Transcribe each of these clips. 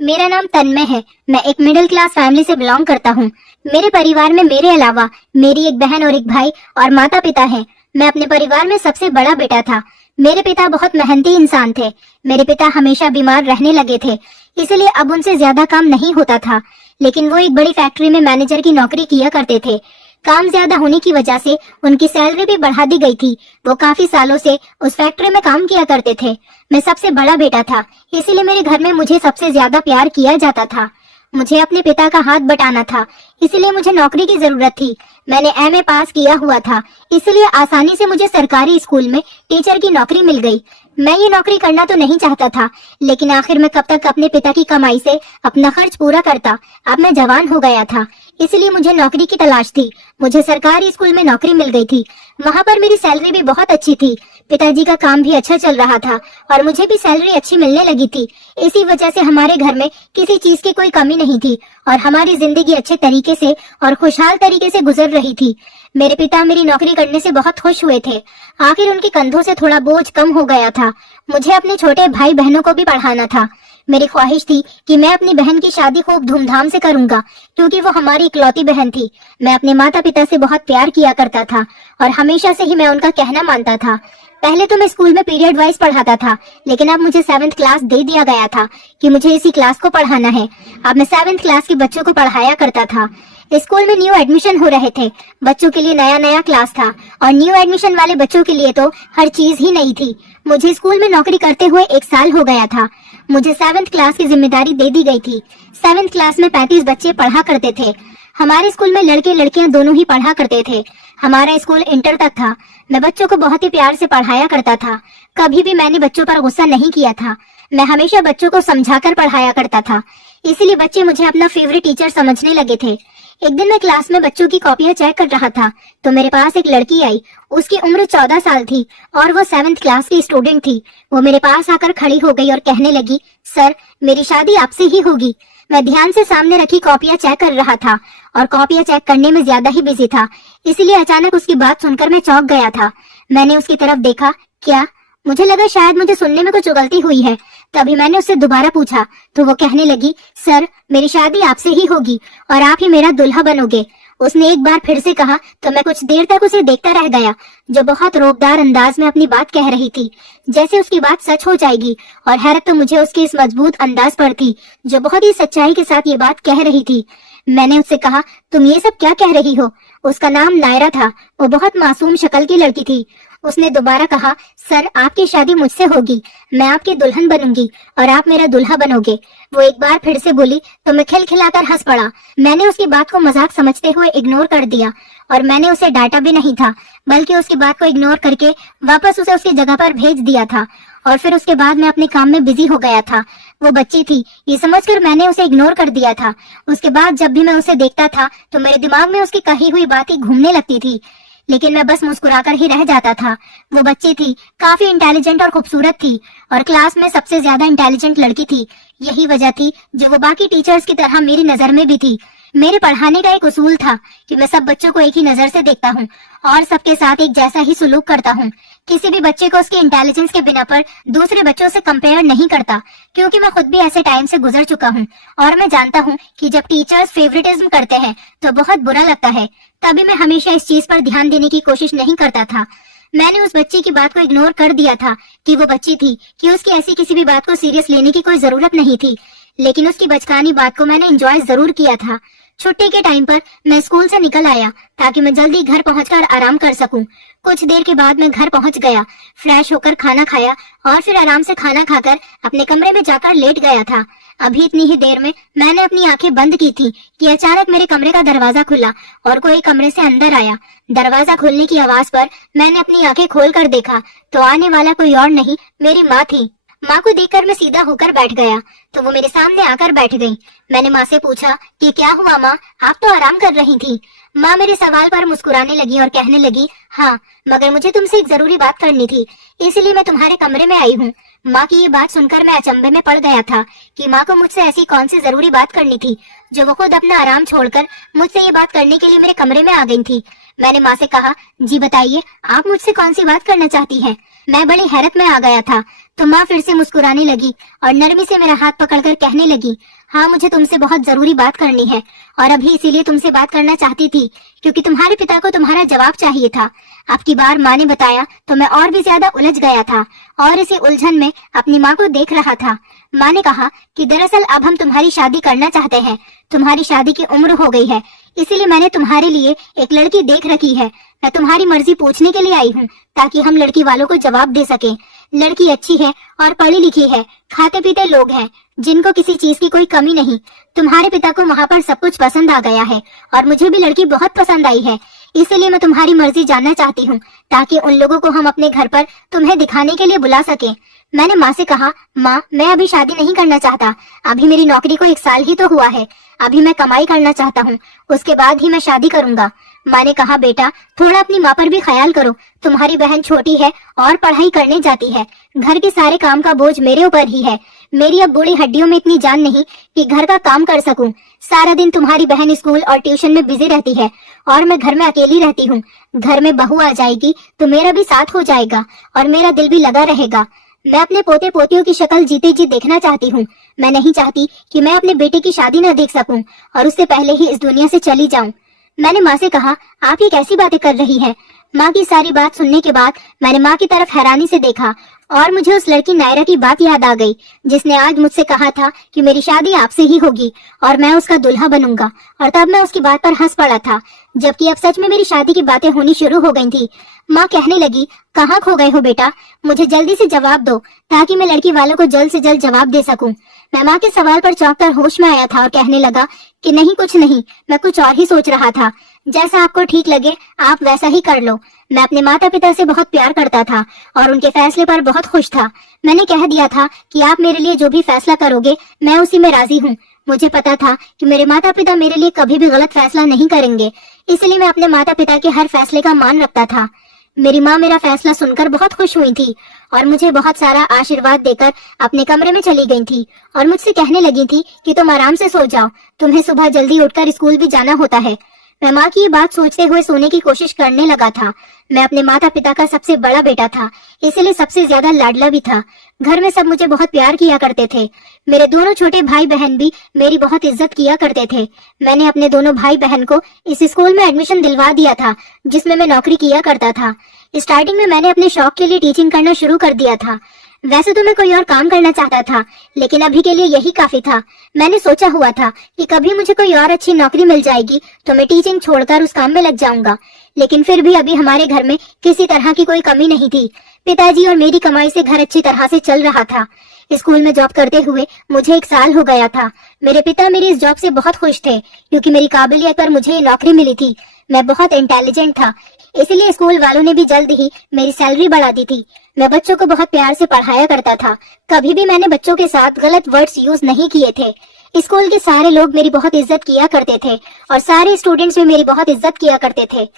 मेरा नाम तन्मय है। मैं एक मिडिल क्लास फैमिली से बिलोंग करता हूँ। मेरे परिवार में मेरे अलावा मेरी एक बहन और एक भाई और माता पिता हैं। मैं अपने परिवार में सबसे बड़ा बेटा था। मेरे पिता बहुत मेहनती इंसान थे। मेरे पिता हमेशा बीमार रहने लगे थे, इसलिए अब उनसे ज्यादा काम नहीं होता था। लेकिन वो एक बड़ी फैक्ट्री में मैनेजर की नौकरी किया करते थे। काम ज्यादा होने की वजह से उनकी सैलरी भी बढ़ा दी गई थी। वो काफी सालों से उस फैक्ट्री में काम किया करते थे। मैं सबसे बड़ा बेटा था, इसीलिए मेरे घर में मुझे सबसे ज्यादा प्यार किया जाता था। मुझे अपने पिता का हाथ बटाना था, इसलिए मुझे नौकरी की जरूरत थी। मैंने एमए पास किया हुआ था, इसलिए आसानी से मुझे सरकारी स्कूल में टीचर की नौकरी मिल गई। मैं ये नौकरी करना तो नहीं चाहता था, लेकिन आखिर में कब तक अपने पिता की कमाई से अपना खर्च पूरा करता। अब मैं जवान हो गया था, इसलिए मुझे नौकरी की तलाश थी। मुझे सरकारी स्कूल में नौकरी मिल गई थी। वहाँ पर मेरी सैलरी भी बहुत अच्छी थी। पिताजी का काम भी अच्छा चल रहा था और मुझे भी सैलरी अच्छी मिलने लगी थी। इसी वजह से हमारे घर में किसी चीज की कोई कमी नहीं थी और हमारी जिंदगी अच्छे तरीके से और खुशहाल तरीके से गुजर रही थी। मेरे पिता मेरी नौकरी करने से बहुत खुश हुए थे। आखिर उनके कंधों से थोड़ा बोझ कम हो गया था। मुझे अपने छोटे भाई बहनों को भी पढ़ाना था। मेरी ख्वाहिश थी कि मैं अपनी बहन की शादी खूब धूमधाम से करूंगा, क्योंकि वो हमारी इकलौती बहन थी। मैं अपने माता पिता से बहुत प्यार किया करता था और हमेशा से ही मैं उनका कहना मानता था। पहले तो मैं स्कूल में पीरियड वाइज पढ़ाता था, लेकिन अब मुझे 7th क्लास दे दिया गया था कि मुझे इसी क्लास को पढ़ाना है। अब मैं 7th क्लास के बच्चों को पढ़ाया करता था। स्कूल में न्यू एडमिशन हो रहे थे, बच्चों के लिए नया नया क्लास था और न्यू एडमिशन वाले बच्चों के लिए तो हर चीज ही नई थी। मुझे स्कूल में नौकरी करते हुए 1 साल हो गया था। मुझे 7th क्लास की जिम्मेदारी दे दी गई थी। 7th क्लास में 35 बच्चे पढ़ा करते थे। हमारे स्कूल में लड़के लड़कियां दोनों ही पढ़ा करते थे। हमारा स्कूल इंटर तक था। मैं बच्चों को बहुत ही प्यार से पढ़ाया करता था। कभी भी मैंने बच्चों पर गुस्सा नहीं किया था। मैं हमेशा बच्चों को समझाकर पढ़ाया करता था, इसलिए बच्चे मुझे अपना फेवरेट टीचर समझने लगे थे। एक दिन मैं क्लास में बच्चों की कॉपियां चेक कर रहा था तो मेरे पास एक लड़की आई। उसकी उम्र 14 साल थी और वो 7th क्लास की स्टूडेंट थी। वो मेरे पास आकर खड़ी हो गई और कहने लगी, सर, मेरी शादी आपसे ही होगी। मैं ध्यान से सामने रखी कॉपियां चेक कर रहा था और कॉपियां चेक करने में ज्यादा ही बिजी था, इसलिए अचानक उसकी बात सुनकर मैं चौंक गया था। मैंने उसकी तरफ देखा। क्या? मुझे लगा शायद मुझे सुनने में कुछ गलती हुई है। तभी मैंने उससे दोबारा पूछा तो वो कहने लगी, सर, मेरी शादी आपसे ही होगी और आप ही मेरा दुल्हा बनोगे। उसने एक बार फिर से कहा तो मैं कुछ देर तक उसे देखता रह गया, जो बहुत रोबदार अंदाज में अपनी बात कह रही थी, जैसे उसकी बात सच हो जाएगी। और हैरत तो मुझे उसके इस मजबूत अंदाज पर थी, जो बहुत ही सच्चाई के साथ ये बात कह रही थी। मैंने उससे कहा, तुम ये सब क्या कह रही हो? उसका नाम नायरा था। वो बहुत मासूम शक्ल की लड़की थी। उसने दोबारा कहा, सर, आपकी शादी मुझसे होगी। मैं आपकी दुल्हन बनूंगी और आप मेरा दुल्हा बनोगे। वो एक बार फिर से बोली तो मैं खिलखिलाकर हंस पड़ा। मैंने उसकी बात को मजाक समझते हुए इग्नोर कर दिया और मैंने उसे डांटा भी नहीं था, बल्कि उसकी बात को इग्नोर करके वापस उसे उसकी जगह पर भेज दिया था। और फिर उसके बाद मैं अपने काम में बिजी हो गया था। वो बच्ची थी, ये समझकर मैंने उसे इग्नोर कर दिया था। उसके बाद जब भी मैं उसे देखता था तो मेरे दिमाग में उसकी कही हुई बात ही घूमने लगती थी, लेकिन मैं बस मुस्कुराकर ही रह जाता था। वो बच्ची थी, काफी इंटेलिजेंट और खूबसूरत थी और क्लास में सबसे ज्यादा इंटेलिजेंट लड़की थी। यही वजह थी जो वो बाकी टीचर्स की तरह मेरी नजर में भी थी। मेरे पढ़ाने का एक उसूल था कि मैं सब बच्चों को एक ही नजर से देखता हूँ और सबके साथ एक जैसा ही सुलूक करता हूँ। किसी भी बच्चे को उसके इंटेलिजेंस के बिना पर दूसरे बच्चों से कंपेयर नहीं करता, क्योंकि मैं खुद भी ऐसे टाइम से गुजर चुका हूँ और मैं जानता हूँ कि जब टीचर्स फेवरेटिज्म करते हैं तो बहुत बुरा लगता है। तभी मैं हमेशा इस चीज पर ध्यान देने की कोशिश नहीं करता था। मैंने उस बच्ची की बात को इग्नोर कर दिया था कि वो बच्ची थी, कि उसकी ऐसी किसी भी बात को सीरियस लेने की कोई जरूरत नहीं थी। लेकिन उसकी बचकानी बात को मैंने एंजॉय जरूर किया था। छुट्टी के टाइम पर मैं स्कूल से निकल आया ताकि मैं जल्दी घर पहुंचकर आराम कर सकूं। कुछ देर के बाद मैं घर पहुंच गया, फ्रेश होकर खाना खाया और फिर आराम से खाना खाकर अपने कमरे में जाकर लेट गया था। अभी इतनी ही देर में मैंने अपनी आंखें बंद की थी कि अचानक मेरे कमरे का दरवाजा खुला और कोई कमरे से अंदर आया। दरवाजा खुलने की आवाज पर मैंने अपनी आंखें खोल कर देखा तो आने वाला कोई और नहीं, मेरी माँ थी। माँ को देखकर मैं सीधा होकर बैठ गया तो वो मेरे सामने आकर बैठ गई। मैंने माँ से पूछा कि क्या हुआ माँ, आप तो आराम कर रही थी। माँ मेरे सवाल पर मुस्कुराने लगी और कहने लगी, हाँ, मगर मुझे तुमसे एक जरूरी बात करनी थी, इसलिए मैं तुम्हारे कमरे में आई हूँ। माँ की ये बात सुनकर मैं अचंभे में पड़ गया था कि माँ को मुझसे ऐसी कौन सी जरूरी बात करनी थी जो वो खुद अपना आराम छोड़कर मुझसे ये बात करने के लिए मेरे कमरे में आ गई थी। मैंने माँ से कहा, जी बताइए, आप मुझसे कौन सी बात करना चाहती हैं? मैं बड़ी हैरत में आ गया था। तो माँ फिर से मुस्कुराने लगी और नरमी से मेरा हाथ पकड़कर कहने लगी, हाँ मुझे तुमसे बहुत जरूरी बात करनी है और अभी इसीलिए तुमसे बात करना चाहती थी क्योंकि तुम्हारे पिता को तुम्हारा जवाब चाहिए था। अब की बार माँ ने बताया तो मैं और भी ज्यादा उलझ गया था और इसी उलझन में अपनी माँ को देख रहा था। माँ ने कहा कि दरअसल अब हम तुम्हारी शादी करना चाहते हैं, तुम्हारी शादी की उम्र हो गई है, इसीलिए मैंने तुम्हारे लिए एक लड़की देख रखी है। मैं तुम्हारी मर्जी पूछने के लिए आई हूँ ताकि हम लड़की वालों को जवाब दे सकें। लड़की अच्छी है और पढ़ी लिखी है, खाते पीते लोग हैं जिनको किसी चीज की कोई कमी नहीं। तुम्हारे पिता को वहाँ पर सब कुछ पसंद आ गया है और मुझे भी लड़की बहुत पसंद आई है, इसलिए मैं तुम्हारी मर्जी जानना चाहती हूँ ताकि उन लोगों को हम अपने घर पर तुम्हें दिखाने के लिए बुला सकें। मैंने माँ से कहा, माँ मैं अभी शादी नहीं करना चाहता, अभी मेरी नौकरी को 1 साल ही तो हुआ है, अभी मैं कमाई करना चाहता हूँ, उसके बाद ही मैं शादी करूंगा। माँ ने कहा, बेटा थोड़ा अपनी माँ पर भी ख्याल करो, तुम्हारी बहन छोटी है और पढ़ाई करने जाती है, घर के सारे काम का बोझ मेरे ऊपर ही है। मेरी अब बूढ़ी हड्डियों में इतनी जान नहीं कि घर का काम कर सकूं। सारा दिन तुम्हारी बहन स्कूल और ट्यूशन में बिजी रहती है और मैं घर में अकेली रहती हूँ। घर में बहू आ जाएगी तो मेरा भी साथ हो जाएगा और मेरा दिल भी लगा रहेगा। मैं अपने पोते पोतियों की शक्ल जीते जी देखना चाहती हूँ। मैं नहीं चाहती कि मैं अपने बेटे की शादी न देख सकूं और उससे पहले ही इस दुनिया से चली जाऊं। मैंने माँ से कहा, आप ये कैसी बातें कर रही हैं? माँ की सारी बात सुनने के बाद मैंने माँ की तरफ हैरानी से देखा और मुझे उस लड़की नायरा की बात याद आ गई जिसने आज मुझसे कहा था कि मेरी शादी आपसे ही होगी और मैं उसका दुल्हा बनूंगा, और तब मैं उसकी बात पर हंस पड़ा था, जबकि अब सच में मेरी शादी की बातें होनी शुरू हो गई थी। माँ कहने लगी, कहाँ खो गए हो बेटा, मुझे जल्दी से जवाब दो ताकि मैं लड़की वालों को जल्द से जल्द जवाब दे सकूं। मैं माँ के सवाल पर चौंक कर होश में आया था और कहने लगा कि नहीं कुछ नहीं, मैं कुछ और ही सोच रहा था, जैसा आपको ठीक लगे आप वैसा ही कर लो। मैं अपने माता पिता से बहुत प्यार करता था और उनके फैसले पर बहुत खुश था। मैंने कह दिया था कि आप मेरे लिए जो भी फैसला करोगे मैं उसी में राजी हूँ। मुझे पता था कि मेरे माता पिता मेरे लिए कभी भी गलत फैसला नहीं करेंगे, इसलिए मैं अपने माता पिता के हर फैसले का मान रखता था। मेरी माँ मेरा फैसला सुनकर बहुत खुश हुई थी और मुझे बहुत सारा आशीर्वाद देकर अपने कमरे में चली गई थी और मुझसे कहने लगी थी कि तुम आराम से सो जाओ, तुम्हें सुबह जल्दी उठकर स्कूल भी जाना होता है। मैं माँ की ये बात सोचते हुए सोने की कोशिश करने लगा था। मैं अपने माता पिता का सबसे बड़ा बेटा था, इसलिए सबसे ज्यादा लाडला भी था। घर में सब मुझे बहुत प्यार किया करते थे। मेरे दोनों छोटे भाई बहन भी मेरी बहुत इज्जत किया करते थे। मैंने अपने दोनों भाई बहन को इस स्कूल में एडमिशन दिलवा दिया था जिसमें मैं नौकरी किया करता था। स्टार्टिंग में मैंने अपने शौक के लिए टीचिंग करना शुरू कर दिया था। वैसे तो मैं कोई और काम करना चाहता था, लेकिन अभी के लिए यही काफी था। मैंने सोचा हुआ था कि कभी मुझे कोई और अच्छी नौकरी मिल जाएगी तो मैं टीचिंग छोड़कर उस काम में लग जाऊंगा, लेकिन फिर भी अभी हमारे घर में किसी तरह की कोई कमी नहीं थी। पिताजी और मेरी कमाई से घर अच्छी तरह से चल रहा था। स्कूल में जॉब करते हुए मुझे 1 साल हो गया था। मेरे पिता मेरी इस जॉब से बहुत खुश थे क्योंकि मेरी काबिलियत पर मुझे ये नौकरी मिली थी। मैं बहुत इंटेलिजेंट था, इसीलिए स्कूल वालों ने भी जल्द ही मेरी सैलरी बढ़ा दी थी। मैं बच्चों को बहुत प्यार से पढ़ाया करता था, कभी भी मैंने बच्चों के साथ गलत वर्ड्स यूज नहीं किए थे। स्कूल के सारे लोग मेरी बहुत इज्जत किया करते थे और सारे स्टूडेंट्स भी मेरी बहुत इज्जत किया करते थे।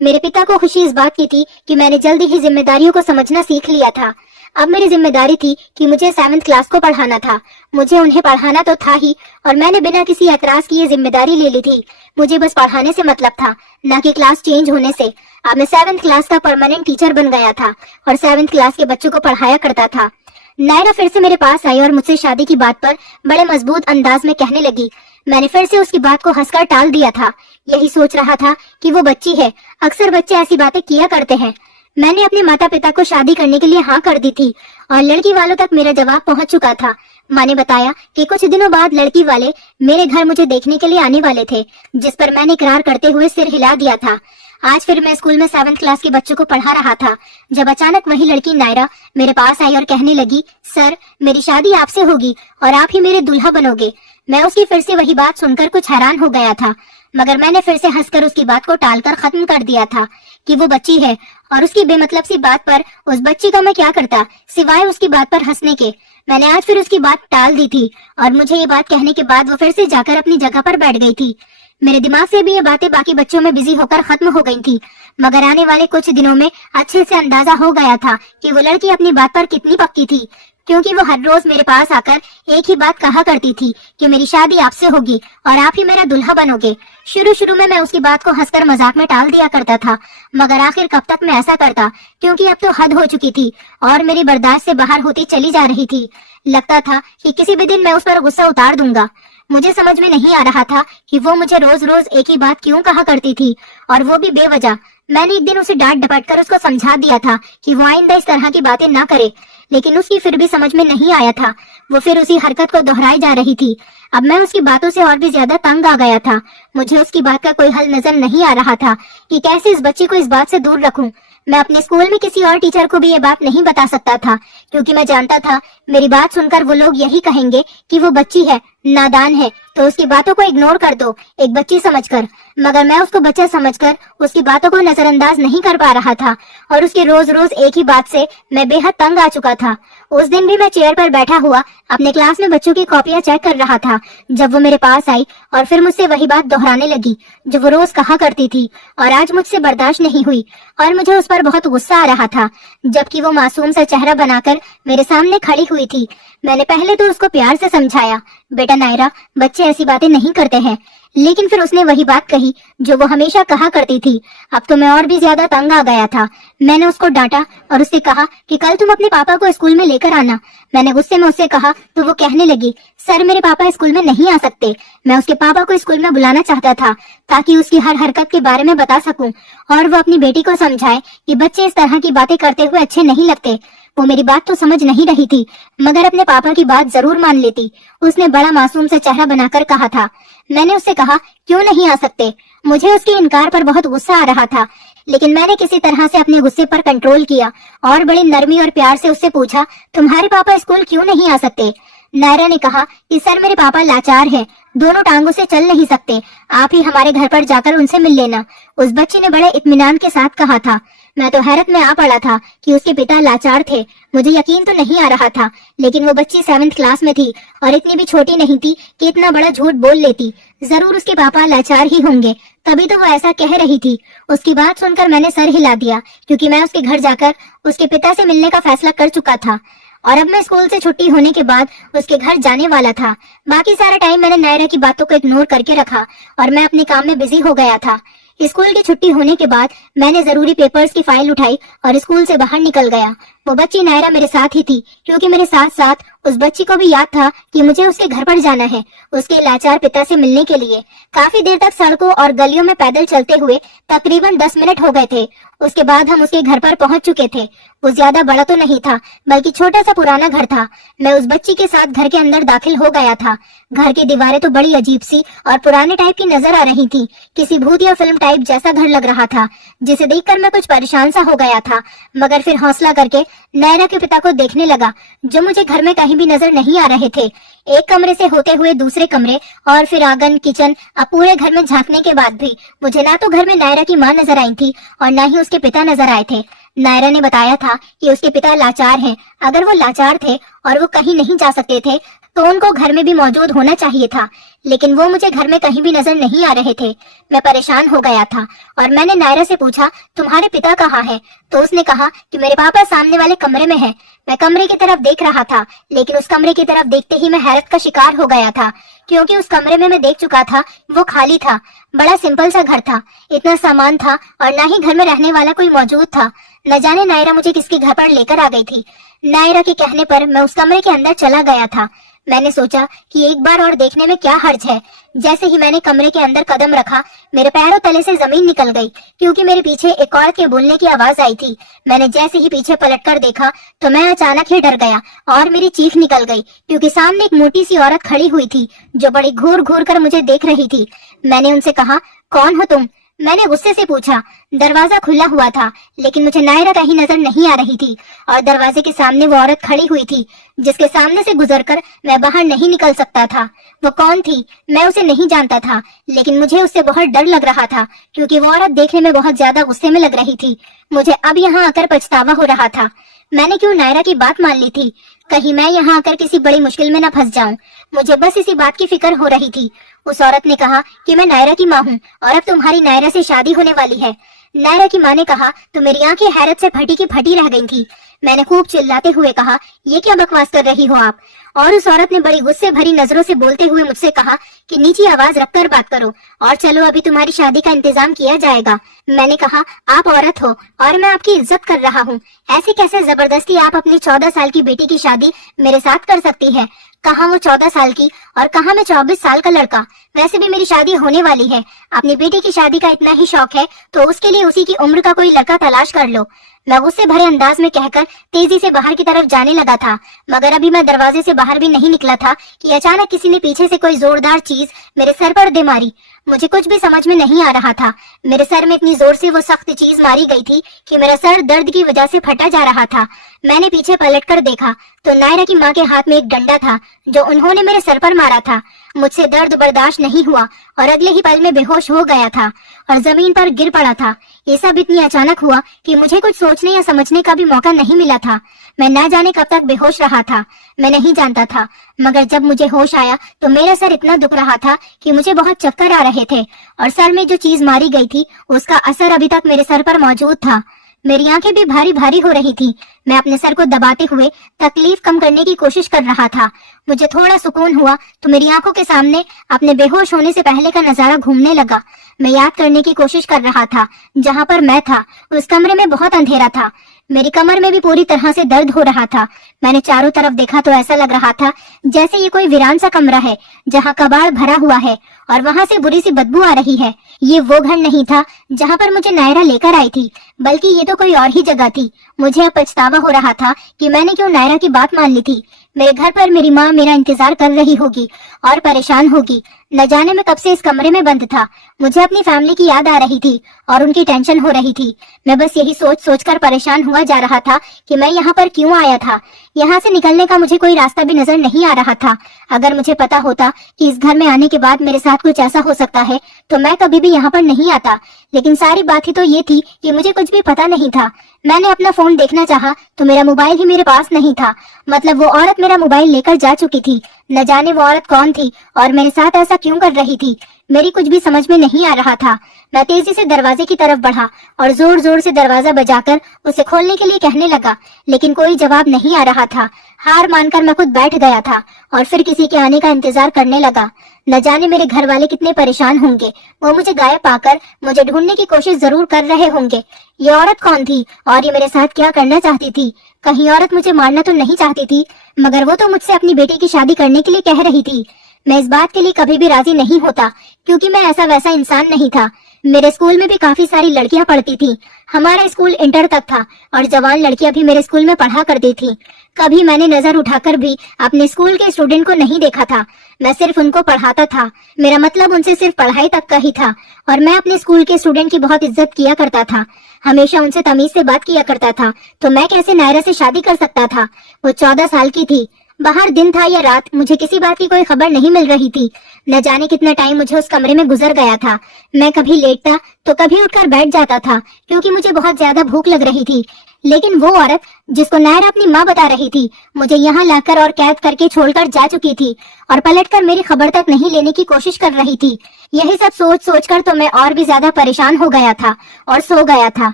मेरे पिता को खुशी इस बात की थी कि मैंने जल्दी ही जिम्मेदारियों को समझना सीख लिया था। अब मेरी जिम्मेदारी थी कि मुझे 7th क्लास को पढ़ाना था। मुझे उन्हें पढ़ाना तो था ही और मैंने बिना किसी एतराज की ये जिम्मेदारी ले ली थी। मुझे बस पढ़ाने से मतलब था, न कि क्लास चेंज होने से। अब मैं 7th क्लास का परमानेंट टीचर बन गया था और 7th क्लास के बच्चों को पढ़ाया करता था। नायरा फिर से मेरे पास आई और मुझसे शादी की बात पर बड़े मजबूत अंदाज में कहने लगी। मैंने फिर से उसकी बात को हंसकर टाल दिया था। यही सोच रहा था कि वो बच्ची है, अक्सर बच्चे ऐसी बातें किया करते हैं। मैंने अपने माता पिता को शादी करने के लिए हाँ कर दी थी और लड़की वालों तक मेरा जवाब पहुंच चुका था। माँ ने बताया कि कुछ दिनों बाद लड़की वाले मेरे घर मुझे देखने के लिए आने वाले थे, जिस पर मैंने इकरार करते हुए सिर हिला दिया था। आज फिर मैं स्कूल में 7th क्लास के बच्चों को पढ़ा रहा था जब अचानक वही लड़की नायरा मेरे पास आई और कहने लगी, सर मेरी शादी आपसे होगी और आप ही मेरे दूल्हा बनोगे। मैं उसकी फिर से वही बात सुनकर कुछ हैरान हो गया था, मगर मैंने फिर से हंसकर उसकी बात को टालकर खत्म कर दिया था कि वो बच्ची है और उसकी बेमतलब सी बात पर उस बच्ची को मैं क्या करता सिवाय उसकी बात पर हंसने के। मैंने आज फिर उसकी बात टाल दी थी और मुझे ये बात कहने के बाद वो फिर से जाकर अपनी जगह पर बैठ गई थी। मेरे दिमाग से भी ये बातें बाकी बच्चों में बिजी होकर खत्म हो गई थी, मगर आने वाले कुछ दिनों में अच्छे से अंदाजा हो गया था कि वो लड़की अपनी बात पर कितनी पक्की थी। क्योंकि वो हर रोज मेरे पास आकर एक ही बात कहा करती थी कि मेरी शादी आपसे होगी और आप ही मेरा दूल्हा बनोगे। शुरू शुरू में मैं उसकी बात को हंसकर मजाक में टाल दिया करता था, मगर आखिर कब तक मैं ऐसा करता, क्योंकि अब तो हद हो चुकी थी और मेरी बर्दाश्त से बाहर होती चली जा रही थी। लगता था कि किसी भी दिन मैं उस पर गुस्सा उतार दूंगा। मुझे समझ में नहीं आ रहा था कि वो मुझे रोज रोज एक ही बात क्यों कहा करती थी, और वो भी बेवजह। मैंने एक दिन उसे डांट डपट कर उसको समझा दिया था कि वो आइंदा इस तरह की बातें ना करे, लेकिन उसकी फिर भी समझ में नहीं आया था। वो फिर उसी हरकत को दोहराई जा रही थी। अब मैं उसकी बातों से और भी ज्यादा तंग आ गया था। मुझे उसकी बात का कोई हल नजर नहीं आ रहा था कि कैसे इस बच्ची को इस बात से दूर रखूं। मैं अपने स्कूल में किसी और टीचर को भी ये बात नहीं बता सकता था, क्योंकि मैं जानता था मेरी बात सुनकर वो लोग यही कहेंगे कि वो बच्ची है, नादान है, तो उसकी बातों को इग्नोर कर दो एक बच्ची समझकर। मगर मैं उसको बच्चा समझकर उसकी बातों को नजरअंदाज नहीं कर पा रहा था, और उसकी रोज रोज एक ही बात से मैं बेहद तंग आ चुका था। उस दिन भी मैं चेयर पर बैठा हुआ अपने क्लास में बच्चों की कॉपियां चेक कर रहा था, जब वो मेरे पास आई और फिर मुझसे वही बात दोहराने लगी जो वो रोज कहा करती थी, और आज मुझसे बर्दाश्त नहीं हुई और मुझे उस पर बहुत गुस्सा आ रहा था, जबकि वो मासूम सा चेहरा बनाकर मेरे सामने खड़ी हुई थी। मैंने पहले तो उसको प्यार से समझाया, बेटा नायरा, बच्चे ऐसी बातें नहीं करते हैं, लेकिन फिर उसने वही बात कही जो वो हमेशा कहा करती थी। अब तो मैं और भी ज्यादा तंग आ गया था। मैंने उसको डांटा और उससे कहा कि कल तुम अपने पापा को स्कूल में लेकर आना। मैंने गुस्से में उससे कहा तो वो कहने लगी, सर मेरे पापा स्कूल में नहीं आ सकते। मैं उसके पापा को स्कूल में बुलाना चाहता था ताकि उसकी हर हरकत के बारे में बता सकूं और वो अपनी बेटी को समझाए कि बच्चे इस तरह की बातें करते हुए अच्छे नहीं लगते। वो मेरी बात तो समझ नहीं रही थी, मगर अपने पापा की बात जरूर मान लेती। उसने बड़ा मासूम सा चेहरा बनाकर कहा था। मैंने उससे कहा, क्यों नहीं आ सकते? मुझे उसके इनकार पर बहुत गुस्सा आ रहा था, लेकिन मैंने किसी तरह से अपने गुस्से पर कंट्रोल किया और बड़ी नरमी और प्यार से उससे पूछा, तुम्हारे पापा स्कूल क्यों नहीं आ सकते? नायरा ने कहा कि सर मेरे पापा लाचार हैं, दोनों टांगों से चल नहीं सकते, आप ही हमारे घर पर जाकर उनसे मिल लेना। उस बच्चे ने बड़े इत्मीनान के साथ कहा था। मैं तो हैरत में आ पड़ा था कि उसके पिता लाचार थे। मुझे यकीन तो नहीं आ रहा था, लेकिन वो बच्ची 7th क्लास में थी और इतनी भी छोटी नहीं थी कि इतना बड़ा झूठ बोल लेती। जरूर उसके पापा लाचार ही होंगे, तभी तो वो ऐसा कह रही थी। उसकी बात सुनकर मैंने सर हिला दिया, क्योंकि मैं उसके घर जाकर उसके पिता से मिलने का फैसला कर चुका था और अब मैं स्कूल से छुट्टी होने के बाद उसके घर जाने वाला था। बाकी सारा टाइम मैंने नायरा की बातों को इग्नोर करके रखा और मैं अपने काम में बिजी हो गया था। स्कूल की छुट्टी होने के बाद मैंने जरूरी पेपर्स की फाइल उठाई और स्कूल से बाहर निकल गया। वो बच्ची नायरा मेरे साथ ही थी, क्योंकि मेरे साथ साथ उस बच्ची को भी याद था कि मुझे उसके घर पर जाना है, उसके लाचार पिता से मिलने के लिए। काफी देर तक सड़कों और गलियों में पैदल चलते हुए तकरीबन 10 मिनट हो गए थे। उसके बाद हम उसके घर पर पहुंच चुके थे। वो ज्यादा बड़ा तो नहीं था, बल्कि छोटा सा पुराना घर था। मैं उस बच्ची के साथ घर के अंदर दाखिल हो गया था। घर की दीवारें तो बड़ी अजीब सी और पुराने टाइप की नजर आ रही थी। किसी भूत या फिल्म टाइप जैसा घर लग रहा था, जिसे देखकर मैं कुछ परेशान सा हो गया था, मगर फिर हौसला करके नायरा के पिता को देखने लगा, जो मुझे घर में कहीं भी नजर नहीं आ रहे थे। एक कमरे से होते हुए दूसरे कमरे और फिर आंगन, किचन, अब पूरे घर में झांकने के बाद भी मुझे ना तो घर में नायरा की माँ नजर आई थी और ना ही उसके पिता नजर आए थे। नायरा ने बताया था कि उसके पिता लाचार हैं। अगर वो लाचार थे और वो कहीं नहीं जा सकते थे तो उनको घर में भी मौजूद होना चाहिए था, लेकिन वो मुझे घर में कहीं भी नजर नहीं आ रहे थे। मैं परेशान हो गया था और मैंने नायरा से पूछा, तुम्हारे पिता कहाँ हैं? तो उसने कहा कि मेरे पापा सामने वाले कमरे में हैं। मैं कमरे की तरफ देख रहा था, लेकिन उस कमरे की तरफ देखते ही मैं हैरत का शिकार हो गया था, क्योंकि उस कमरे में मैं देख चुका था वो खाली था। बड़ा सिंपल सा घर था, इतना सामान था और ना ही घर में रहने वाला कोई मौजूद था। न जाने नायरा मुझे किसके घर पर लेकर आ गई थी। नायरा के कहने पर मैं उस कमरे के अंदर चला गया था। मैंने सोचा कि एक बार और देखने में क्या हर्ज है। जैसे ही मैंने कमरे के अंदर कदम रखा, मेरे पैरों तले से जमीन निकल गई, क्योंकि मेरे पीछे एक औरत के बोलने की आवाज आई थी। मैंने जैसे ही पीछे पलटकर देखा तो मैं अचानक ही डर गया और मेरी चीख निकल गई, क्योंकि सामने एक मोटी सी औरत खड़ी हुई थी जो बड़ी घूर घूर कर मुझे देख रही थी। मैंने उनसे कहा, कौन हो तुम? मैंने गुस्से से पूछा। दरवाजा खुला हुआ था, लेकिन मुझे नायरा कहीं नजर नहीं आ रही थी और दरवाजे के सामने वो औरत खड़ी हुई थी, जिसके सामने से गुजरकर मैं बाहर नहीं निकल सकता था। वो कौन थी? मैं उसे नहीं जानता था, लेकिन मुझे उससे बहुत डर लग रहा था, क्योंकि वो औरत देखने में बहुत ज्यादा गुस्से में लग रही थी। मुझे अब यहाँ आकर पछतावा हो रहा था। मैंने क्यों नायरा की बात मान ली थी? कहीं मैं यहाँ आकर किसी बड़ी मुश्किल में न फंस जाऊं। मुझे बस इसी बात की फिक्र हो रही थी। उस औरत ने कहा कि मैं नायरा की माँ हूँ और अब तुम्हारी नायरा से शादी होने वाली है। नायरा की माँ ने कहा तो मेरी आंखें हैरत से फटी की फटी रह गई थी। मैंने खूब चिल्लाते हुए कहा, ये क्या बकवास कर रही हो आप? और उस औरत ने बड़ी गुस्से भरी नजरों से बोलते हुए मुझसे कहा कि नीची आवाज रखकर बात करो और चलो अभी तुम्हारी शादी का इंतजाम किया जाएगा। मैंने कहा, आप औरत हो और मैं आपकी इज्जत कर रहा हूँ, ऐसे कैसे जबरदस्ती आप अपनी 14 साल की बेटी की शादी मेरे साथ कर सकती है? कहाँ वो 14 साल की और कहाँ मैं 24 साल का लड़का? वैसे भी मेरी शादी होने वाली है। अपनी बेटी की शादी का इतना ही शौक है तो उसके लिए उसी की उम्र का कोई लड़का तलाश कर लो। मैं गुस्से भरे अंदाज में कहकर तेजी से बाहर की तरफ जाने लगा था, मगर अभी मैं दरवाजे से बाहर भी नहीं निकला था कि अचानक किसी ने पीछे से कोई जोरदार चीज मेरे सर पर दे मारी। मुझे कुछ भी समझ में नहीं आ रहा था। मेरे सर में इतनी जोर से वो सख्त चीज मारी गई थी कि मेरा सर दर्द की वजह से फटा जा रहा था। मैंने पीछे पलटकर देखा तो नायरा की माँ के हाथ में एक डंडा था जो उन्होंने मेरे सर पर मारा था। मुझसे दर्द बर्दाश्त नहीं हुआ और अगले ही पल में बेहोश हो गया था और जमीन पर गिर पड़ा था। ये सब इतनी अचानक हुआ कि मुझे कुछ सोचने या समझने का भी मौका नहीं मिला था। मैं ना जाने कब तक बेहोश रहा था, मैं नहीं जानता था, मगर जब मुझे होश आया तो मेरा सर इतना दुख रहा था कि मुझे बहुत चक्कर आ रहे थे और सर में जो चीज मारी गई थी उसका असर अभी तक मेरे सर पर मौजूद था। मेरी आंखें भी भारी भारी हो रही थी। मैं अपने सर को दबाते हुए तकलीफ कम करने की कोशिश कर रहा था। मुझे थोड़ा सुकून हुआ तो मेरी आंखों के सामने अपने बेहोश होने से पहले का नजारा घूमने लगा। मैं याद करने की कोशिश कर रहा था जहाँ पर मैं था उस कमरे में बहुत अंधेरा था। मेरी कमर में भी पूरी तरह से दर्द हो रहा था। मैंने चारों तरफ देखा तो ऐसा लग रहा था जैसे ये कोई वीरान सा कमरा है जहाँ कबाड़ भरा हुआ है और वहाँ से बुरी सी बदबू आ रही है। ये वो घर नहीं था जहाँ पर मुझे नायरा लेकर आई थी, बल्कि ये तो कोई और ही जगह थी। मुझे अब पछतावा हो रहा था कि मैंने क्यों नायरा की बात मान ली थी। मेरे घर पर मेरी माँ मेरा इंतजार कर रही होगी और परेशान होगी। न जाने मैं कब से इस कमरे में बंद था। मुझे अपनी फैमिली की याद आ रही थी और उनकी टेंशन हो रही थी। मैं बस यही सोच सोचकर परेशान हुआ जा रहा था कि मैं यहाँ पर क्यों आया था। यहाँ से निकलने का मुझे कोई रास्ता भी नजर नहीं आ रहा था। अगर मुझे पता होता कि इस घर में आने के बाद मेरे साथ कुछ ऐसा हो सकता है तो मैं कभी भी यहाँ पर नहीं आता। लेकिन सारी बात ही तो ये थी कि मुझे कुछ भी पता नहीं था। मैंने अपना फोन देखना चाहा तो मेरा मोबाइल ही मेरे पास नहीं था। मतलब वो औरत मेरा मोबाइल लेकर जा चुकी थी। न जाने वो औरत कौन थी और मेरे साथ ऐसा क्यों कर रही थी। मेरी कुछ भी समझ में नहीं आ रहा था। मैं तेजी से दरवाजे की तरफ बढ़ा और जोर जोर से दरवाजा बजाकर उसे खोलने के लिए कहने लगा, लेकिन कोई जवाब नहीं आ रहा था। हार मानकर मैं खुद बैठ गया था और फिर किसी के आने का इंतजार करने लगा। न जाने मेरे घर वाले कितने परेशान होंगे। वो मुझे गायब पाकर मुझे ढूंढने की कोशिश जरूर कर रहे होंगे। ये औरत कौन थी और ये मेरे साथ क्या करना चाहती थी? कहीं औरत मुझे मारना तो नहीं चाहती थी? मगर वो तो मुझसे अपनी बेटी की शादी करने के लिए कह रही थी। मैं इस बात के लिए कभी भी राजी नहीं होता क्योंकि मैं ऐसा वैसा इंसान नहीं था। मेरे स्कूल में भी काफी सारी लड़कियां पढ़ती थी। हमारा स्कूल इंटर तक था और जवान लड़कियां भी मेरे स्कूल में पढ़ा करती थी। कभी मैंने नजर उठाकर भी अपने स्कूल के स्टूडेंट को नहीं देखा था। मैं सिर्फ उनको पढ़ाता था। मेरा मतलब उनसे सिर्फ पढ़ाई तक का ही था और मैं अपने स्कूल के स्टूडेंट की बहुत इज्जत किया करता था। हमेशा उनसे तमीज से बात किया करता था। तो मैं कैसे नायरा से शादी कर सकता था? वो 14 साल की थी। बाहर दिन था या रात मुझे किसी बात की कोई खबर नहीं मिल रही थी। न जाने कितना टाइम मुझे उस कमरे में गुजर गया था। मैं कभी लेटता तो कभी उठकर बैठ जाता था क्योंकि मुझे बहुत ज्यादा भूख लग रही थी। लेकिन वो औरत जिसको नायरा अपनी माँ बता रही थी मुझे यहाँ लाकर और कैद करके छोड़कर जा चुकी थी और पलटकर मेरी खबर तक नहीं लेने की कोशिश कर रही थी। यही सब सोच सोचकर तो मैं और भी ज्यादा परेशान हो गया था और सो गया था।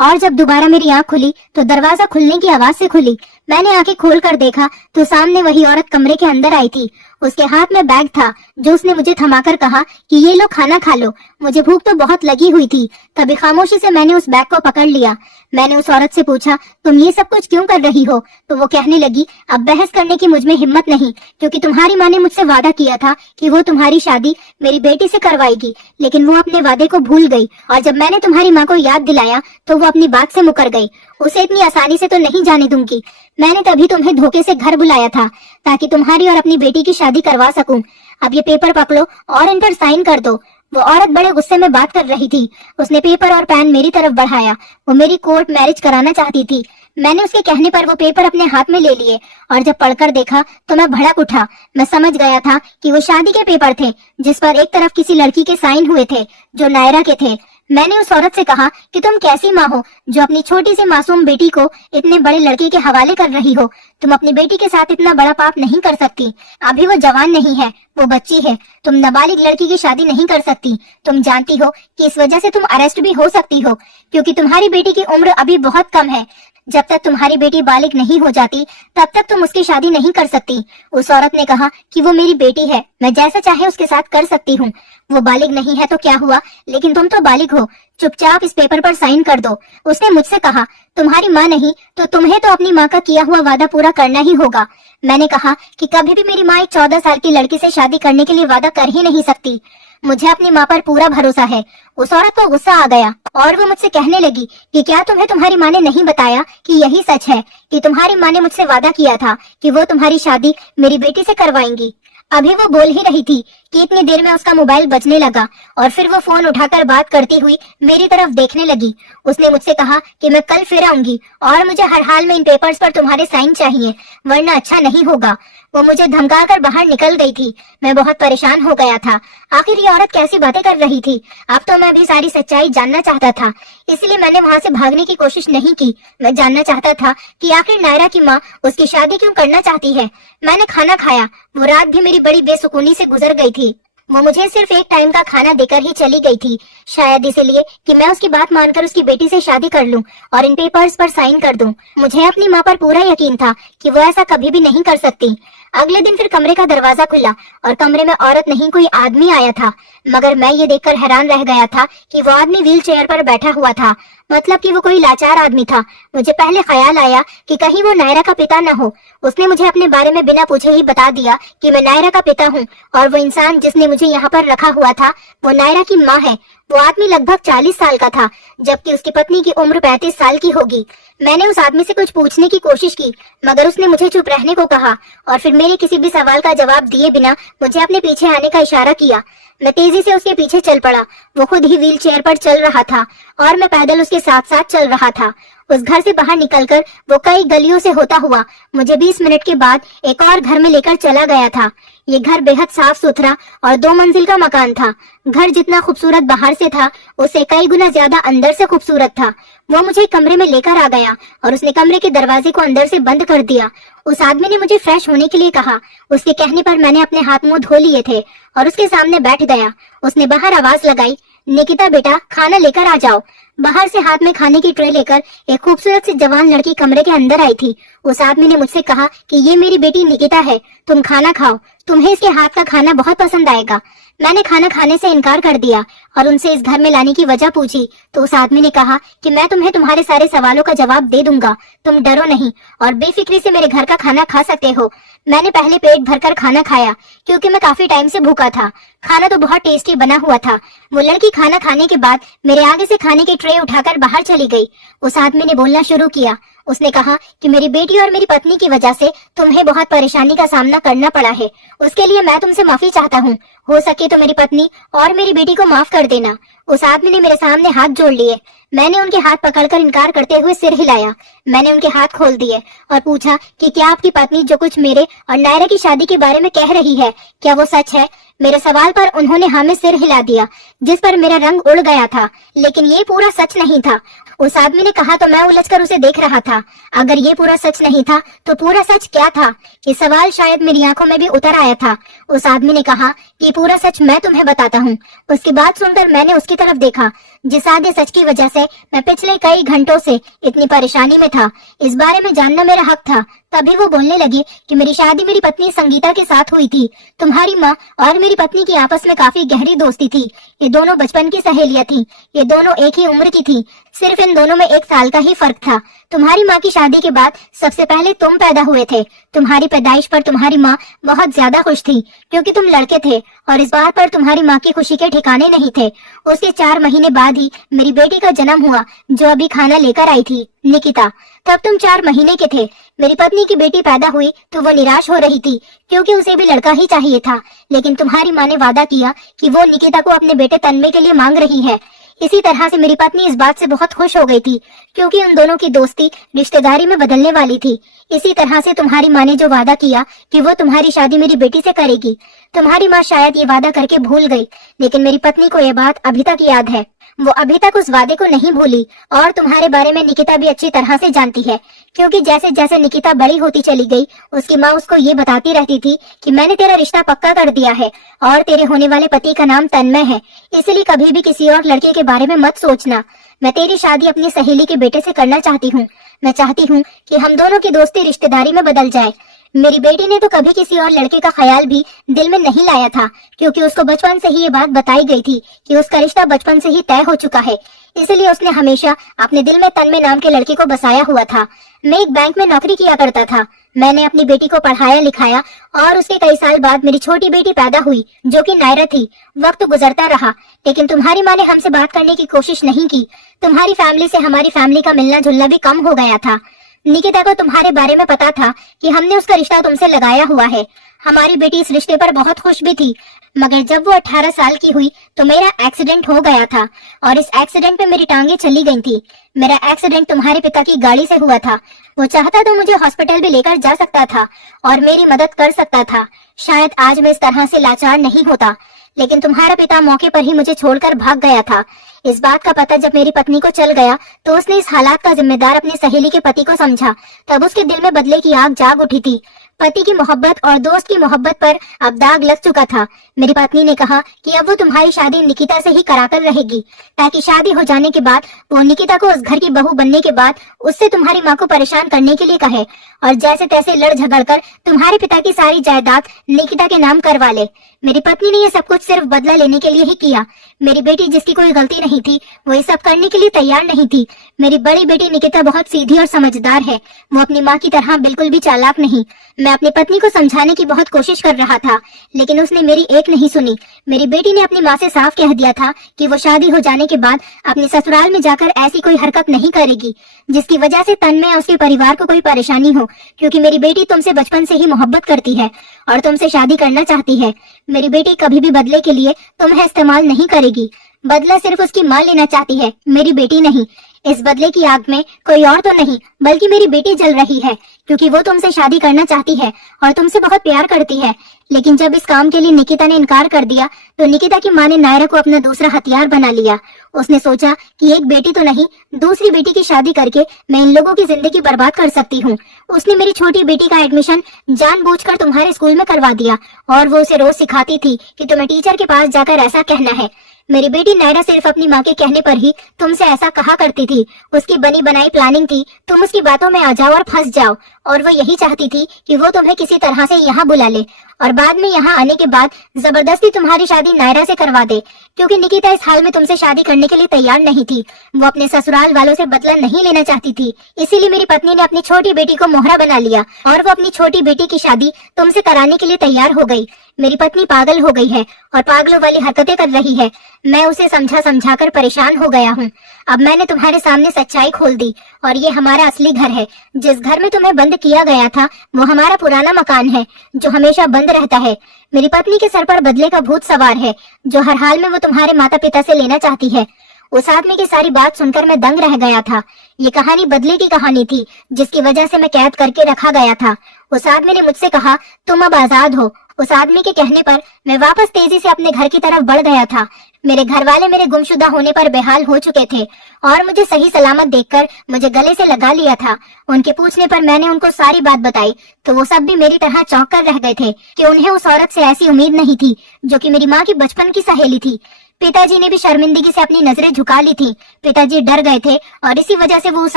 और जब दोबारा मेरी आंख खुली तो दरवाजा खुलने की आवाज से खुली। मैंने आंखें खोल कर देखा तो सामने वही औरत कमरे के अंदर आई थी। उसके हाथ में बैग था जो उसने मुझे थमाकर कहा कि ये लो खाना खा लो। मुझे भूख तो बहुत लगी हुई थी। तभी खामोशी से मैंने उस बैग को पकड़ लिया। मैंने उस औरत से पूछा, तुम ये सब कुछ क्यों कर रही हो? तो वो कहने लगी, अब बहस करने की मुझ में हिम्मत नहीं क्योंकि तुम्हारी माँ ने मुझसे वादा किया था कि वो तुम्हारी शादी मेरी बेटी से करवाएगी, लेकिन वो अपने वादे को भूल गई और जब मैंने तुम्हारी माँ को याद दिलाया तो वो अपनी बात से मुकर गई। उसे इतनी आसानी से तो नहीं जाने दूंगी। मैंने तभी तुम्हें धोखे से घर बुलाया था ताकि तुम्हारी और अपनी बेटी की शादी करवा सकूं। अब ये पेपर पकड़ो और इन पर साइन कर दो। वो औरत बड़े गुस्से में बात कर रही थी। उसने पेपर और पेन मेरी तरफ बढ़ाया। वो मेरी कोर्ट मैरिज कराना चाहती थी। मैंने उसके कहने पर वो पेपर अपने हाथ में ले लिए और जब पढ़कर देखा तो मैं भड़क उठा। मैं समझ गया था कि वो शादी के पेपर थे जिस पर एक तरफ किसी लड़की के साइन हुए थे जो नायरा के थे। मैंने उस औरत से कहा कि तुम कैसी माँ हो जो अपनी छोटी सी मासूम बेटी को इतने बड़े लड़के के हवाले कर रही हो। तुम अपनी बेटी के साथ इतना बड़ा पाप नहीं कर सकती। अभी वो जवान नहीं है, वो बच्ची है। तुम नाबालिग लड़की की शादी नहीं कर सकती। तुम जानती हो कि इस वजह से तुम अरेस्ट भी हो सकती हो क्योंकि तुम्हारी बेटी की उम्र अभी बहुत कम है। जब तक तुम्हारी बेटी बालिग नहीं हो जाती तब तक तुम उसकी शादी नहीं कर सकती। उस औरत ने कहा कि वो मेरी बेटी है, मैं जैसा चाहे उसके साथ कर सकती हूँ। वो बालिग नहीं है तो क्या हुआ, लेकिन तुम तो बालिग हो, चुपचाप इस पेपर पर साइन कर दो। उसने मुझसे कहा, तुम्हारी माँ नहीं तो तुम्हें तो अपनी माँ का किया हुआ वादा पूरा करना ही होगा। मैंने कहा कि कभी भी मेरी माँ एक 14 साल की लड़की से शादी करने के लिए वादा कर ही नहीं सकती। मुझे अपनी माँ पर पूरा भरोसा है। उस औरत को गुस्सा आ गया और वो मुझसे कहने लगी कि क्या तुम्हें तुम्हारी माँ ने नहीं बताया कि यही सच है कि तुम्हारी माँ ने मुझसे वादा किया था कि वो तुम्हारी शादी मेरी बेटी से करवाएंगी। अभी वो बोल ही रही थी कि इतनी देर में उसका मोबाइल बजने लगा और फिर वो फोन उठाकर बात करती हुई मेरी तरफ देखने लगी। उसने मुझसे कहा कि मैं कल फिर आऊंगी और मुझे हर हाल में इन पेपर्स पर तुम्हारे साइन चाहिए, वरना अच्छा नहीं होगा। वो मुझे धमकाकर बाहर निकल गई थी। मैं बहुत परेशान हो गया था। आखिर ये औरत कैसी बातें कर रही थी। अब तो मैं भी सारी सच्चाई जानना चाहता था, इसलिए मैंने वहाँ से भागने की कोशिश नहीं की। मैं जानना चाहता था कि आखिर नायरा की माँ उसकी शादी क्यों करना चाहती है। मैंने खाना खाया। वो रात भी मेरी बड़ी बेसुकूनी से गुजर गई थी। वो मुझे सिर्फ एक टाइम का खाना देकर ही चली गई थी, शायद इसलिए कि मैं उसकी बात मानकर उसकी बेटी से शादी कर लूं और इन पेपर्स पर साइन कर दूं। मुझे अपनी माँ पर पूरा यकीन था कि वो ऐसा कभी भी नहीं कर सकती। अगले दिन फिर कमरे का दरवाजा खुला और कमरे में औरत नहीं कोई आदमी आया था, मगर मैं ये देखकर हैरान रह गया था कि वो आदमी व्हील चेयर पर बैठा हुआ था, मतलब कि वो कोई लाचार आदमी था। मुझे पहले ख्याल आया कि कहीं वो नायरा का पिता न हो। उसने मुझे अपने बारे में बिना पूछे ही बता दिया कि मैं नायरा का पिता हूँ और वो इंसान जिसने मुझे यहाँ पर रखा हुआ था वो नायरा की माँ है। वो आदमी लगभग 40 साल का था, जबकि उसकी पत्नी की उम्र 35 साल की होगी। मैंने उस आदमी से कुछ पूछने की कोशिश की, मगर उसने मुझे चुप रहने को कहा और फिर मेरे किसी भी सवाल का जवाब दिए बिना मुझे अपने पीछे आने का इशारा किया। मैं तेजी से उसके पीछे चल पड़ा। वो खुद ही व्हील चेयर पर चल रहा था और मैं पैदल उसके साथ साथ चल रहा था। उस घर से बाहर निकलकर वो कई गलियों से होता हुआ मुझे 20 मिनट के बाद एक और घर में लेकर चला गया था। ये घर बेहद साफ सुथरा और 2 मंजिल का मकान था। घर जितना खूबसूरत बाहर से था उससे कई गुना ज्यादा अंदर से खूबसूरत था। वो मुझे कमरे में लेकर आ गया और उसने कमरे के दरवाजे को अंदर से बंद कर दिया। उस आदमी ने मुझे फ्रेश होने के लिए कहा। उसके कहने पर मैंने अपने हाथ मुंह धो लिए थे और उसके सामने बैठ गया। उसने बाहर आवाज लगाई, निकिता बेटा खाना लेकर आ जाओ। बाहर से हाथ में खाने की ट्रे लेकर एक खूबसूरत सी जवान लड़की कमरे के अंदर आई थी। उस आदमी ने मुझसे कहा कि ये मेरी बेटी निकिता है, तुम खाना खाओ, तुम्हें इसके हाथ का खाना बहुत पसंद आएगा। मैंने खाना खाने से इनकार कर दिया और उनसे इस घर में लाने की वजह पूछी तो उस आदमी ने कहा कि मैं तुम्हें तुम्हारे सारे सवालों का जवाब दे दूंगा, तुम डरो नहीं और बेफिक्री से मेरे घर का खाना खा सकते हो। मैंने पहले पेट भरकर खाना खाया क्योंकि मैं काफी टाइम से भूखा था। खाना तो बहुत टेस्टी बना हुआ था। वो लड़की खाना खाने के बाद मेरे आगे से खाने की ट्रे उठाकर बाहर चली गई। उस आदमी ने बोलना शुरू किया। उसने कहा कि मेरी बेटी और मेरी पत्नी की वजह से तुम्हें बहुत परेशानी का सामना करना पड़ा है, उसके लिए मैं तुमसे माफी चाहता हूँ। हो सके तो मेरी पत्नी और मेरी बेटी को माफ कर देना। उस आदमी ने मेरे सामने हाथ जोड़ लिए। मैंने उनके हाथ पकड़कर इनकार करते हुए सिर हिलाया। मैंने उनके हाथ खोल दिए और पूछा कि क्या आपकी पत्नी जो कुछ मेरे और नायरा की शादी के बारे में कह रही है क्या वो सच है। मेरे सवाल पर उन्होंने हाँ में सिर हिला दिया, जिस पर मेरा रंग उड़ गया था, लेकिन ये पूरा सच नहीं था। उस आदमी ने कहा तो मैं उलझकर उसे देख रहा था। अगर ये पूरा सच नहीं था तो पूरा सच क्या था? ये सवाल शायद मेरी आंखों में भी उतर आया था। उस आदमी ने कहा कि पूरा सच मैं तुम्हें बताता हूँ। उसकी बात सुनकर मैंने उसकी तरफ देखा, जिस आधे सच की वजह से मैं पिछले कई घंटों से इतनी परेशानी में था। इस बारे में जानना मेरा हक था। तभी वो बोलने लगी कि मेरी शादी मेरी पत्नी संगीता के साथ हुई थी। तुम्हारी माँ और मेरी पत्नी की आपस में काफी गहरी दोस्ती थी। ये दोनों बचपन की सहेलियां थी। ये दोनों एक ही उम्र की थी, सिर्फ इन दोनों में 1 साल का ही फर्क था। तुम्हारी माँ की शादी के बाद सबसे पहले तुम पैदा हुए थे। तुम्हारी पैदाइश पर तुम्हारी माँ बहुत ज्यादा खुश थी क्योंकि तुम लड़के थे और इस बात पर तुम्हारी माँ की खुशी के ठिकाने नहीं थे। उसके 4 महीने बाद ही मेरी बेटी का जन्म हुआ जो अभी खाना लेकर आई थी, निकिता। तब तुम 4 महीने के थे। मेरी पत्नी की बेटी पैदा हुई तो वो निराश हो रही थी क्योंकि उसे भी लड़का ही चाहिए था, लेकिन तुम्हारी माँ ने वादा किया कि वो निकिता को अपने बेटे तन्मय के लिए मांग रही है। इसी तरह से मेरी पत्नी इस बात से बहुत खुश हो गई थी क्योंकि उन दोनों की दोस्ती रिश्तेदारी में बदलने वाली थी। इसी तरह से तुम्हारी माँ ने जो वादा किया कि वो तुम्हारी शादी मेरी बेटी से करेगी, तुम्हारी माँ शायद ये वादा करके भूल गई, लेकिन मेरी पत्नी को यह बात अभी तक याद है। वो अभी तक उस वादे को नहीं भूली और तुम्हारे बारे में निकिता भी अच्छी तरह से जानती है क्योंकि जैसे जैसे निकिता बड़ी होती चली गई, उसकी माँ उसको ये बताती रहती थी कि मैंने तेरा रिश्ता पक्का कर दिया है और तेरे होने वाले पति का नाम तन्मय है, इसलिए कभी भी किसी और लड़के के बारे में मत सोचना। मैं तेरी शादी अपनी सहेली के बेटे से करना चाहती हूँ। मैं चाहती हूँ कि हम दोनों की दोस्ती रिश्तेदारी में बदल जाए। मेरी बेटी ने तो कभी किसी और लड़के का ख्याल भी दिल में नहीं लाया था, क्योंकि उसको बचपन से ही ये बात बताई गई थी कि उसका रिश्ता बचपन से ही तय हो चुका है। इसलिए उसने हमेशा अपने दिल में तन्मय नाम के लड़के को बसाया हुआ था। मैं एक बैंक में नौकरी किया करता था। मैंने अपनी बेटी को पढ़ाया लिखाया और उसके कई साल बाद मेरी छोटी बेटी पैदा हुई, जो कि नायरा थी। वक्त गुजरता रहा, लेकिन तुम्हारी माँ ने हमसे बात करने की कोशिश नहीं की। तुम्हारी फैमिली से हमारी फैमिली का मिलना जुलना भी कम हो गया था। निकिता को तुम्हारे बारे में पता था कि हमने उसका रिश्ता तुमसे लगाया हुआ है। हमारी बेटी इस रिश्ते पर बहुत खुश भी थी, मगर जब वो 18 साल की हुई तो मेरा एक्सीडेंट हो गया था और इस एक्सीडेंट में मेरी टांगे चली गई थी। मेरा एक्सीडेंट तुम्हारे पिता की गाड़ी से हुआ था। वो चाहता तो मुझे हॉस्पिटल भी लेकर जा सकता था और मेरी मदद कर सकता था। शायद आज मैं इस तरह से लाचार नहीं होता, लेकिन तुम्हारा पिता मौके पर ही मुझे छोड़कर भाग गया था। इस बात का पता जब मेरी पत्नी को चल गया तो उसने इस हालात का जिम्मेदार अपनी सहेली के पति को समझा। तब उसके दिल में बदले की आग जाग उठी थी। पति की मोहब्बत और दोस्त की मोहब्बत पर अब दाग लग चुका था। मेरी पत्नी ने कहा कि अब वो तुम्हारी शादी निकिता से ही कराकर रहेगी, ताकि शादी हो जाने के बाद वो निकिता को उस घर की बहू बनने के बाद उससे तुम्हारी माँ को परेशान करने के लिए कहे और जैसे तैसे लड़ झगड़ कर तुम्हारे पिता की सारी जायदाद निकिता के नाम करवा ले। मेरी पत्नी ने ये सब कुछ सिर्फ बदला लेने के लिए ही किया। मेरी बेटी, जिसकी कोई गलती नहीं थी, वो ये सब करने के लिए तैयार नहीं थी। मेरी बड़ी बेटी निकिता बहुत सीधी और समझदार है। वो अपनी माँ की तरह बिल्कुल भी चालाक नहीं। मैं अपनी पत्नी को समझाने की बहुत कोशिश कर रहा था, लेकिन उसने मेरी एक नहीं सुनी। मेरी बेटी ने अपनी माँ से साफ कह दिया था कि वो शादी हो जाने के बाद अपने ससुराल में जाकर ऐसी कोई हरकत नहीं करेगी जिसकी वजह से तन्मय और उसके परिवार को कोई परेशानी हो, क्योंकि मेरी बेटी तुमसे बचपन से ही मोहब्बत करती है और तुमसे शादी करना चाहती है। मेरी बेटी कभी भी बदले के लिए तुम्हें इस्तेमाल नहीं करेगी। बदला सिर्फ उसकी माँ लेना चाहती है, मेरी बेटी नहीं। इस बदले की आग में कोई और तो नहीं बल्कि मेरी बेटी जल रही है, क्योंकि वो तुमसे शादी करना चाहती है और तुमसे बहुत प्यार करती है। लेकिन जब इस काम के लिए निकिता ने इनकार कर दिया तो निकिता की माँ ने नायरा को अपना दूसरा हथियार बना लिया। उसने सोचा कि एक बेटी तो नहीं, दूसरी बेटी की शादी करके मैं इन लोगों की जिंदगी बर्बाद कर सकती हूँ। उसने मेरी छोटी बेटी का एडमिशन जानबूझकर तुम्हारे स्कूल में करवा दिया और वो उसे रोज सिखाती थी कि तुम्हें टीचर के पास जाकर ऐसा कहना है। मेरी बेटी नायरा सिर्फ अपनी माँ के कहने पर ही तुमसे ऐसा कहा करती थी। उसकी बनी बनाई प्लानिंग थी तुम उसकी बातों में आ जाओ और फंस जाओ, और वो यही चाहती थी कि वो तुम्हें किसी तरह से यहाँ बुला ले और बाद में यहाँ आने के बाद जबरदस्ती तुम्हारी शादी नायरा से करवा दे, क्योंकि निकिता इस हाल में तुमसे शादी करने के लिए तैयार नहीं थी। वो अपने ससुराल वालों से बदला नहीं लेना चाहती थी। इसीलिए मेरी पत्नी ने अपनी छोटी बेटी को मोहरा बना लिया और वो अपनी छोटी बेटी की शादी तुमसे कराने के लिए तैयार हो गई। मेरी पत्नी पागल हो गई है और पागलों वाली हरकतें कर रही है। मैं उसे समझा समझाकर परेशान हो गया हूँ। अब मैंने तुम्हारे सामने सच्चाई खोल दी और ये हमारा असली घर है। जिस घर में तुम्हें बंद किया गया था वो हमारा पुराना मकान है जो हमेशा बंद रहता है। मेरी पत्नी के सर पर बदले का भूत सवार है जो हर हाल में वो तुम्हारे माता पिता से लेना चाहती है। उस आदमी की सारी बात सुनकर मैं दंग रह गया था। ये कहानी बदले की कहानी थी जिसकी वजह से मैं कैद करके रखा गया था। उस आदमी ने मुझसे कहा तुम अब आजाद हो। उस आदमी के कहने पर मैं वापस तेजी से अपने घर की तरफ बढ़ गया था। मेरे घर वाले मेरे गुमशुदा होने पर बेहाल हो चुके थे और मुझे सही सलामत देखकर मुझे गले से लगा लिया था। उनके पूछने पर मैंने उनको सारी बात बताई तो वो सब भी मेरी तरह चौंक कर रह गए थे कि उन्हें उस औरत से ऐसी उम्मीद नहीं थी जो कि मेरी माँ की बचपन की सहेली थी। पिताजी ने भी शर्मिंदगी से अपनी नजरें झुका ली थी। पिताजी डर गए थे और इसी वजह से वो उस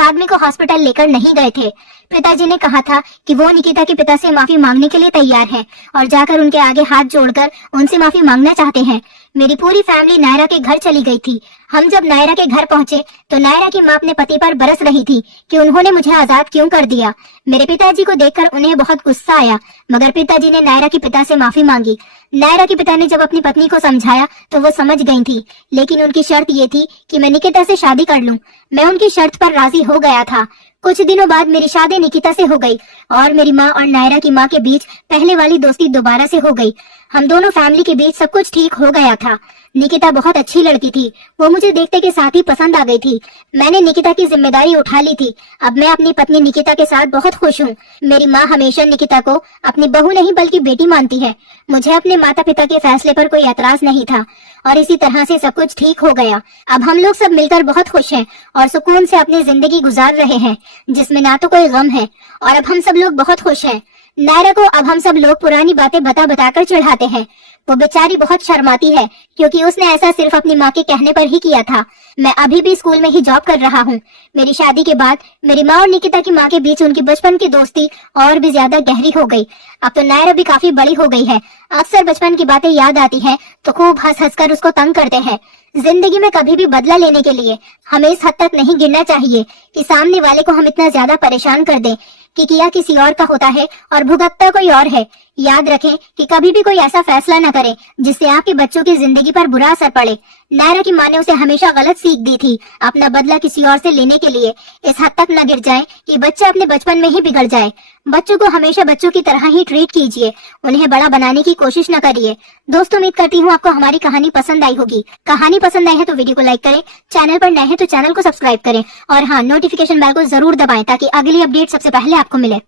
आदमी को हॉस्पिटल लेकर नहीं गए थे। पिताजी ने कहा था कि वो निकिता के पिता से माफी मांगने के लिए तैयार है और जाकर उनके आगे हाथ जोड़कर उनसे माफी मांगना चाहते हैं। मेरी पूरी फैमिली नायरा के घर चली गई थी। हम जब नायरा के घर पहुंचे तो नायरा की माँ अपने पति पर बरस रही थी कि उन्होंने मुझे आजाद क्यों कर दिया। मेरे पिताजी को देखकर उन्हें बहुत गुस्सा आया, मगर पिताजी ने नायरा के पिता से माफी मांगी। नायरा के पिता ने जब अपनी पत्नी को समझाया तो वो समझ गई थी, लेकिन उनकी शर्त ये थी कि मैं निकिता से शादी कर लूं। मैं उनकी शर्त पर राजी हो गया था। कुछ दिनों बाद मेरी शादी निकिता से हो गई और मेरी माँ और नायरा की माँ के बीच पहले वाली दोस्ती दोबारा से हो गई। हम दोनों फैमिली के बीच सब कुछ ठीक हो गया था। निकिता बहुत अच्छी लड़की थी। वो मुझे देखते के साथ ही पसंद आ गई थी। मैंने निकिता की जिम्मेदारी उठा ली थी। अब मैं अपनी पत्नी निकिता के साथ बहुत खुश हूँ। मेरी माँ हमेशा निकिता को अपनी बहू नहीं बल्कि बेटी मानती है। मुझे अपने माता पिता के फैसले पर कोई एतराज नहीं था और इसी तरह से सब कुछ ठीक हो गया। अब हम लोग सब मिलकर बहुत खुश हैं और सुकून से अपनी जिंदगी गुजार रहे हैं, जिसमें ना तो कोई गम है, और अब हम सब लोग बहुत खुश हैं। नायरा को अब हम सब लोग पुरानी बातें बता बताकर चिढ़ाते हैं। वो बेचारी बहुत शर्माती है, क्योंकि उसने ऐसा सिर्फ अपनी माँ के कहने पर ही किया था। मैं अभी भी स्कूल में ही जॉब कर रहा हूँ। मेरी शादी के बाद मेरी माँ और निकिता की माँ के बीच उनकी बचपन की दोस्ती और भी ज्यादा गहरी हो गई। अब तो नायरा भी काफी बड़ी हो गई है। अक्सर बचपन की बातें याद आती हैं तो खूब हंस हंस कर उसको तंग करते हैं। जिंदगी में कभी भी बदला लेने के लिए हमें इस हद तक नहीं गिरना चाहिए कि सामने वाले को हम इतना ज्यादा परेशान कर दें कि किया किसी और का होता है और भुगतता कोई और है। याद रखें कि कभी भी कोई ऐसा फैसला न करें जिससे आपके बच्चों की जिंदगी पर बुरा असर पड़े। नायरा की माँ ने उसे हमेशा गलत सीख दी थी। अपना बदला किसी और से लेने के लिए इस हद तक न गिर जाए कि बच्चा अपने बचपन में ही बिगड़ जाए। बच्चों को हमेशा बच्चों की तरह ही ट्रीट कीजिए, उन्हें बड़ा बनाने की कोशिश न करिए। दोस्तों, उम्मीद करती हूँ आपको हमारी कहानी पसंद आई होगी। कहानी पसंद आई है तो वीडियो को लाइक करें, चैनल पर नए हैं तो चैनल को सब्सक्राइब करें, और हाँ, नोटिफिकेशन बेल को जरूर दबाएं ताकि अगली अपडेट सबसे पहले आपको मिले।